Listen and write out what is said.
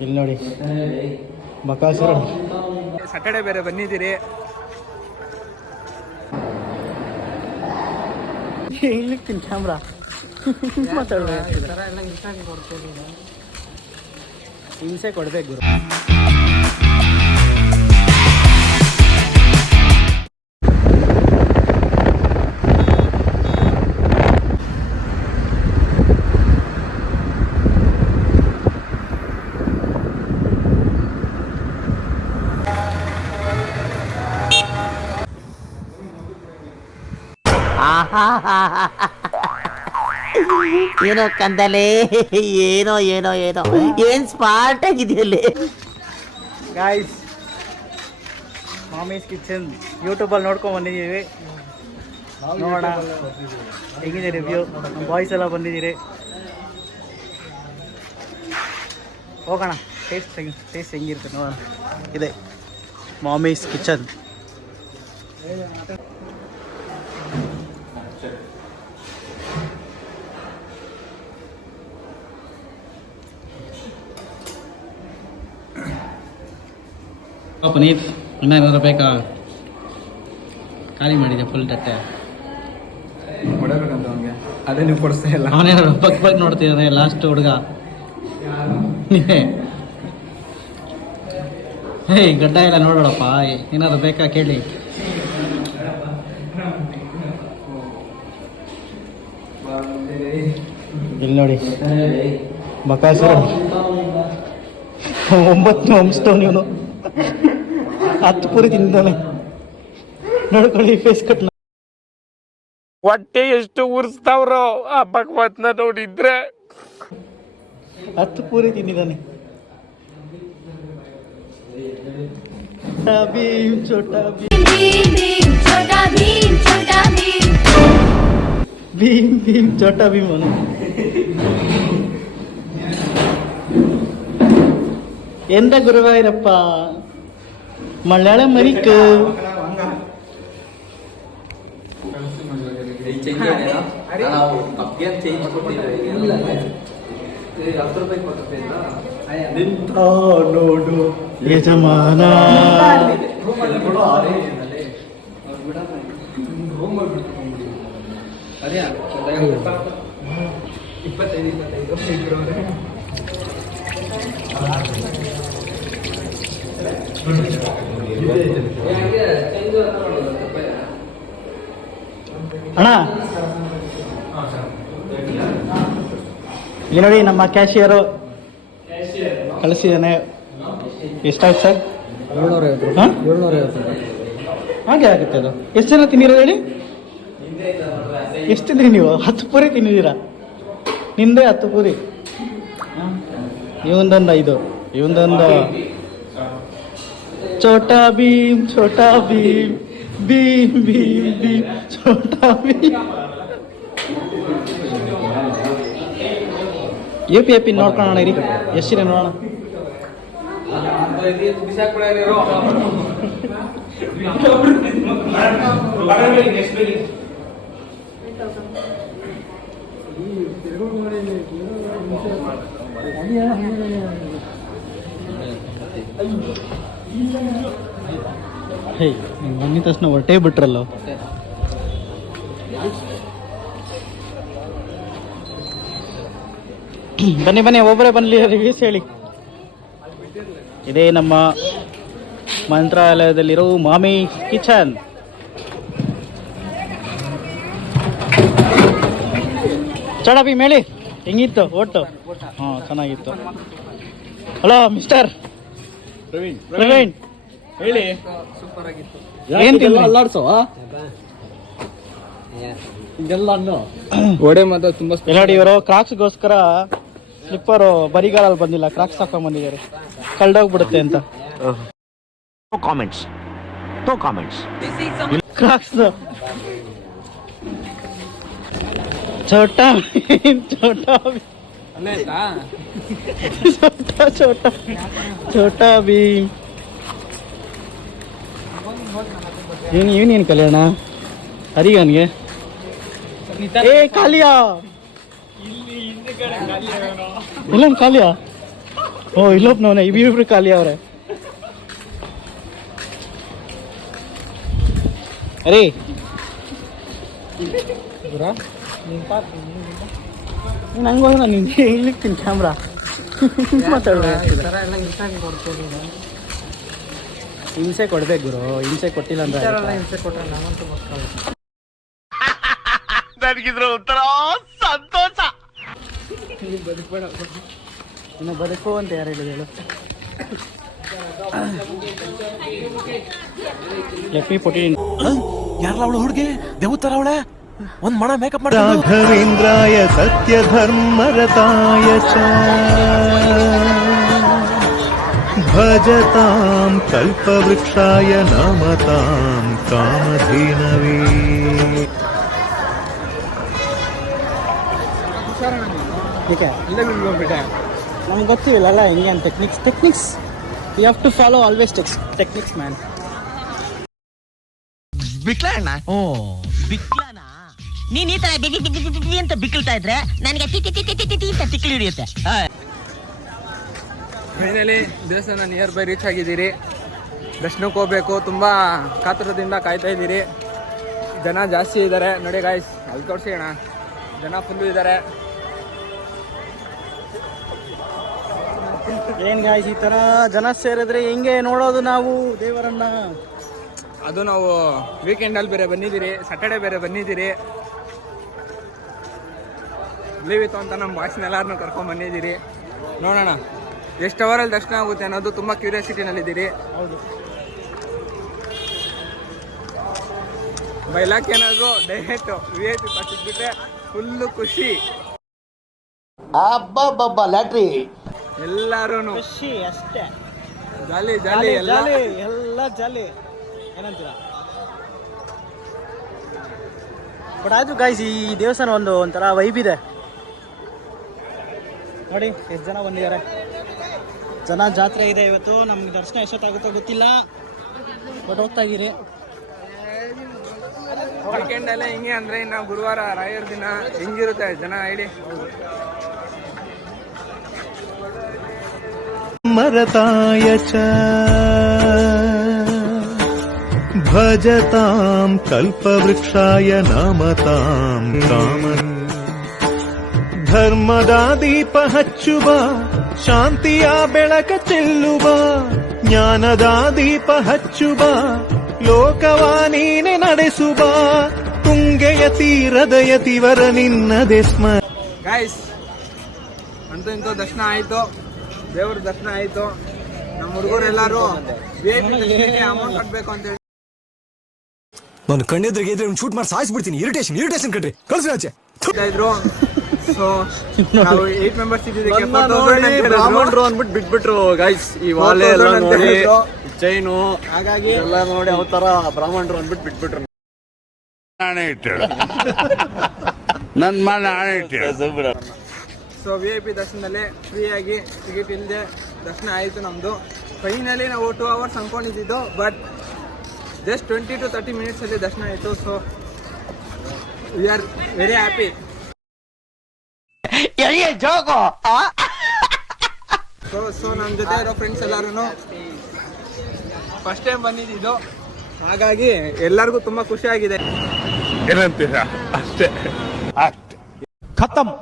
ಇಲ್ಲಿ ನೋಡಿ ಬಕಾಸುರ. ಸ್ಯಾಟರ್ಡೆ ಬೇರೆ ಬಂದಿದ್ದೀರಿ. ಇಲ್ಲಿರ್ತೀನಿ ಕ್ಯಾಮ್ರಾ ಮಾತಾಡ್ಬೇಕು. ಹಿಂಸೆ ಕೊಡ್ಬೇಕು ಗುರು. ಏನೋ ಕಂದಲೆ, ಏನೋ ಏನೋ ಏನೋ ಏನ್ ಸ್ಮಾರ್ಟ್ ಆಗಿದೆಯಲ್ಲಿ. ಗಾಯ್ಸ್, ಮಾಮೀಸ್ ಕಿಚನ್ ಯೂಟ್ಯೂಬಲ್ಲಿ ನೋಡ್ಕೊಂಡು ಬಂದಿದ್ದೀವಿ. ನೋಡೋಣ ಹೆಂಗಿದೆ ರಿವ್ಯೂ. ನಮ್ಮ ಬಾಯ್ಸ್ ಎಲ್ಲ ಬಂದಿದ್ದೀರಿ. ಹೋಗೋಣ, ಟೇಸ್ಟ್ ಹೆಂಗಿರುತ್ತೆ ನೋಡೋಣ. ಇದೆ ಮಾಮೀಸ್ ಕಿಚನ್. ಪನೀರ್ ಇನ್ನೇನಾದ್ರು ಬೇಕಾ? ಖಾಲಿ ಮಾಡಿದೆ ಫುಲ್ ತಟ್ಟೆ. ಕೊಡಬೇಕಂತ ಅವನಿಗೆ, ಅದೇ ನೀವು ಕೊಡಿಸ್ತಾ ಇಲ್ಲ. ಅವನೇನಾದ್ರು ಪಕ್ಕ ನೋಡ್ತಿದ್ದಾನೆ ಲಾಸ್ಟ್ ಹುಡುಗ. ಹೇ ಗಡ್ಡ ಎಲ್ಲ ನೋಡೋಣಪ್ಪ, ಏನಾದ್ರು ಬೇಕಾ ಕೇಳಿ. ಇಲ್ಲಿ ನೋಡಿ ಬಕಾಸುರ 9 ವಂಶದವನು ಇವನು. 10 ಪೂರಿ ತಿಂದಾನೆ. ನೋಡ್ಕೊಳ್ಳಿ ಫೇಸ್ ಕಟ್. ಹೊಟ್ಟೆ ಎಷ್ಟು ಉರ್ಸ್ತಾವ್ರೋ ಆ ಭಗವತ್ನ ನೋಡಿದ್ರೆ. 10 ಪೂರಿ ತಿಂದಿದ್ದಾನೆ. ಭೀಮ್ ಛೋಟಾ ಭೀಮ್ ಛೋಟಾ ಭೀಮ್ ಅವನು. ಎಂದ ಗುರುವಾಯೂರಪ್ಪ ಮಲಯಾಳ ಮರಿಕು. ನೋಡು ಯಜಮಾನ. ಅಣ್ಣ ಇಲ್ಲಿ ನೋಡಿ ನಮ್ಮ ಕ್ಯಾಶಿಯರು ಕಳಿಸಿದ್ದಾನೆ. ಎಷ್ಟಾಯ್ತು ಸರ್? 750. ಹಾಗೆ ಆಗುತ್ತೆ ಅದು. ಎಷ್ಟು ಜನ ತಿನ್ನಿರೋದು ಹೇಳಿ? ಎಷ್ಟು ತಿಂದ್ರಿ ನೀವು? 10 ಪೂರಿ ತಿನ್ನಿದ್ದೀರಾ. ನಿಂದೆ 10 ಪೂರಿ. ಇವೊಂದೊಂದು 5, ಇವೊಂದೊಂದು. ಛೋಟಾ ಭೀಮ್ ಭೀಮ್ ಛೋಟಾ ಭೀಮ್. UPI ನೋಡ್ಕೊಳ್ಳೋಣ ಇರಿ, ಎಷ್ಟಿದೆ ನೋಡೋಣ. ಹೇ ಬಂದಿದ ತಕ್ಷಣ ಹೊಟ್ಟೆ ಬಿಟ್ರಲ್ಲ. ಬನ್ನಿ ಒಬ್ಬರೇ ಬನ್ನಿ, ರಿವ್ಯೂಸ್ ಹೇಳಿ. ಇದೇ ನಮ್ಮ ಮಂತ್ರಾಲಯದಲ್ಲಿರೋ ಮಾಮಿ ಕಿಚನ್. ಚಡಪಿ ಮೇಳಿ ಹೆಂಗಿತ್ತು ಒಟ್ಟು? ಹಾಂ ಚೆನ್ನಾಗಿತ್ತು. ಹಲೋ ಮಿಸ್ಟರ್ ಪ್ರವೀಣ್ ಹೇಳಿ. ಏನ್ ಅಲ್ಲಾಡ್ಸೋ ಇದೆಲ್ಲ ಗೋಡೆ ಮಾತ್ರ ತುಂಬಾ ನೋಡಿ. ಇವರು ಕ್ರಾಕ್ಸ್ಗೋಸ್ಕರ ಸ್ಲಿಪ್ಪರು ಬರಿಗಾಲಲ್ಲಿ ಬಂದಿಲ್ಲ, ಕ್ರಾಕ್ಸ್ ಹಾಕೊಂಡ್ ಬಂದಿದ್ದಾರೆ. ಕಳ್ದೋಗ್ಬಿಡುತ್ತೆ ಅಂತ. ಕ್ರಾಕ್ಸ್ ಛೋಟಾ ಭೀಮ್. ಇವನೇನು ಕಲ್ಯಾಣ ಹರಿಗನ್ಗೆ. ಏ ಕಾಲಿಯಾ ಇಲ್ಲ ಕಾಲಿಯಾ ಓ ಇಲ್ಲೊಪ್ ನೋನೆ ಇಬ್ಬಿಬ್ರು ಖಾಲಿ ಅವ್ರೆ. ಅರೇ ನೀನು ಹಂಗೆ ಹೋದ ನಿಂಗೆ ಇಲ್ಲಿಕ್ತೀನಿ ಕ್ಯಾಮ್ರಾ ಮಾತಾಡೋಣ. ಹಿಂಸೆ ಕೊಡ್ಬೇಕು ಗುರು, ಹಿಂಸೆ ಕೊಟ್ಟಿಲ್ಲ ಅಂದ್ರೆ ಹಿಂಸೆ ಕೊಟ್ಟರೆ ನಾವಂತೂ ನನಗಿದ್ರ ಒಂಥರ ಸಂತೋಷ. ಬದುಕಬೇಡ ಇನ್ನು ಬದುಕು ಅಂತ ಯಾರು ಹೇಳಿದ ಹೇಳು. ಲೆಟ್ಮಿ ಪೊಟ್ಟಿನ್ ಯಾರಲ್ಲ ಅವಳು ಹುಡುಗಿ ದೇವತರ ಅವಳೆ ಒಂದ್ ಮಣ ಮೇಕಪ್ ಮಾಡಿ ರಾಘವೇಂದ್ರಾಯ ಸತ್ಯ ಧರ್ಮರತಾಯ ಚ ಭಜತಾಂ ಕಲ್ಪವೃಕ್ಷಾಯ ನಮತಾಂ ಕಾಮಧೇನವೇ. ನಮ್ಗೆ ಗೊತ್ತಿಲ್ಲ ಹೆಂಗೆ ಅಂತ techniques you have to follow always techniques man. ಬಿಕ್ಲಣ್ಣ ಬಿಕ್ಲನ ನೀನ್ ಈ ತರ ಬಿಗಿ ಅಂತ ಬಿಕ್ಳ್ತಾ ಇದ್ರೆ ನನಗೆ ಟಿ ಅಂತ ತಿಕ್ಲಿ ಹಿಡಿಯುತ್ತೆ. ಫೈನಲಿ ದೇವಸ್ಥಾನ ನಿಯರ್ ಬೈ ರೀಚ್ ಆಗಿದ್ದೀರಿ. ದರ್ಶನಕ್ಕೆ ಹೋಗ್ಬೇಕು, ತುಂಬ ಕಾತುರದಿಂದ ಕಾಯ್ತಾ ಇದ್ದೀರಿ. ಜನ ಜಾಸ್ತಿ ಇದ್ದಾರೆ ನೋಡಿ ಗಾಯ್ಸ್, ಅಲ್ಲಿ ತೋರಿಸೋಣ, ಜನ ಫುಲ್ಲು ಇದ್ದಾರೆ. ಏನ್ ಗಾಯ್ಸ್, ಈ ತರ ಜನ ಸೇರಿದ್ರೆ ಹೆಂಗೆ ನೋಡೋದು ನಾವು ದೇವರನ್ನ? ಅದು ನಾವು ವೀಕೆಂಡಲ್ಲಿ ಬೇರೆ ಬಂದಿದ್ದೀರಿ, ಸ್ಯಾಟರ್ಡೆ ಬೇರೆ ಬಂದಿದ್ದೀರಿ, ಲೀವ್ ಇತ್ತು ಅಂತ ನಮ್ಮ ಬಾಯ್ಸ್ನೆಲ್ಲರನ್ನೂ ಕರ್ಕೊಂಡು ಬಂದಿದ್ದೀರಿ. ನೋಡೋಣ ಎಷ್ಟು ಅವರಲ್ಲಿ ದರ್ಶನ ಆಗುತ್ತೆ ಅನ್ನೋದು ತುಂಬ ಕ್ಯೂರಿಯಾಸಿಟಿನಲ್ಲಿದ್ದೀರಿ. ಹೌದು, ಬೈಲಾಕ್ ಏನಾದರೂ ಡೈರೆಕ್ಟ್ VIP ಪಾಸ್ ಸಿಕ್ಬಿಟ್ರೆ ಫುಲ್ಲು ಖುಷಿ. ಅಬ್ಬಬ್ಬಬ್ಬ ಲ್ಯಾಟ್ರಿ ಎಲ್ಲರೂ ಖುಷಿ ಅಷ್ಟೇ, ಜಾಲಿ ಜಾಲಿ ಎಲ್ಲ ಎಲ್ಲ ಜಾಲಿ ಏನಂತೀರ? ಬಟ್ ಆದ್ರೂ ಗಾಯ್ಸ್ ಈ ದೇವಸ್ಥಾನ ಒಂಥರ ವೈಬ್ ಇದೆ ನೋಡಿ. ಎಷ್ಟು ಜನ ಬಂದಿದ್ದಾರೆ, ಜನ ಜಾತ್ರೆ ಇದೆ ಇವತ್ತು. ನಮ್ಗೆ ದರ್ಶನ ಎಷ್ಟೊತ್ತಾಗುತ್ತೋ ಗೊತ್ತಿಲ್ಲ, ಬಟ್ ಹೋಗ್ತಾ ಇದ್ದೀರಿ. ವೀಕೆಂಡಲ್ಲೇ ಹಿಂಗೆ ಅಂದರೆ ಇನ್ನು ಗುರುವಾರ ರಾಯರ ದಿನ ಹೆಂಗಿರುತ್ತೆ ಜನ ಹೇಳಿ. ಮರತಾಯ ಚ ಭಜತಾಂ ಕಲ್ಪವೃಕ್ಷಾಯ ನಮತಾಂ ಕಾಮ. ಧರ್ಮದ ದೀಪ ಹಚ್ಚುವ, ಶಾಂತಿಯ ಬೆಳಕ ಚೆಲ್ಲುವ, ಜ್ಞಾನದ ದೀಪ ಹಚ್ಚುವ, ಲೋಕವ ನೀನೆ ನಡೆಸುವ, ತುಂಗೆಯ ತೀರದ ಯತಿವರ ನಿನ್ನದೆ ಸ್ಮರ. ಗಾಯ್ಸ್ ಅಂತೂ ಇಂತೂ ದರ್ಶನ ಆಯಿತು, ದೇವ್ರ ದರ್ಶನ ಆಯಿತು. ನಮ್ಮ ಹುಡುಗರೆಲ್ಲರೂ VIP ದರ್ಶನಕ್ಕೆ ಅಮೌಂಟ್ ಕಟ್ಟಬೇಕು ಅಂತ ಹೇಳಿ ನಾನು ಕಣ್ಣೆದ್ರಿಗೆ ಇದ್ರೆ ಶೂಟ್ ಮಾಡಿ ಸಾಯಿಸ್ಬಿಡ್ತೀನಿ. ಇರಿಟೇಷನ್ ಕಟ್ರಿ ಕಳ್ಸಿ ಆಚೆ ಇದ್ರು. ಸೊ ನಾವು 8 ಮೆಂಬರ್ಸ್ ಇದ್ದಿದ್ದಕ್ಕೆ ಬ್ರಾಹ್ಮಣರು ಅಂದ್ಬಿಟ್ಟು ಬಿಟ್ಬಿಟ್ರು ಗೈಸ್. ಈ ವಾಲೆ ಎಲ್ಲ ನೋಡಿ, ಚೈನು ಹಾಗಾಗಿ ಎಲ್ಲ ನೋಡಿ ಯಾವ ತರ ಬ್ರಾಹ್ಮಣರು ಅಂದ್ಬಿಟ್ಟು ಬಿಟ್ಬಿಟ್ರು. ನನ್ನ ಮನೆ ಆಣೆ ಇಟ್ಟು. ಸೊ VIP ದರ್ಶನದಲ್ಲಿ ಫ್ರೀಯಾಗಿ ಟಿಕೆಟ್ ಇಲ್ಲದೆ ದರ್ಶನ ಆಯಿತು ನಮ್ಮದು. ಫೈನಲಿ ನಾವು 2 hours ಅಂದ್ಕೊಂಡಿದ್ದು, ಬಟ್ ಜಸ್ಟ್ 20 to 30 minutes ದರ್ಶನ ಆಯಿತು. So we are very happy. So ನಮ್ಮ ಜೊತೆ ಇರೋ ಫ್ರೆಂಡ್ಸ್ ಎಲ್ಲರೂ ಫಸ್ಟ್ ಟೈಮ್ ಬಂದಿದ್ದು, ಹಾಗಾಗಿ ಎಲ್ಲರಿಗೂ ತುಂಬ ಖುಷಿಯಾಗಿದೆ. ಏನಂತೀರಾ? ಅಷ್ಟೇ ಖತಮ್.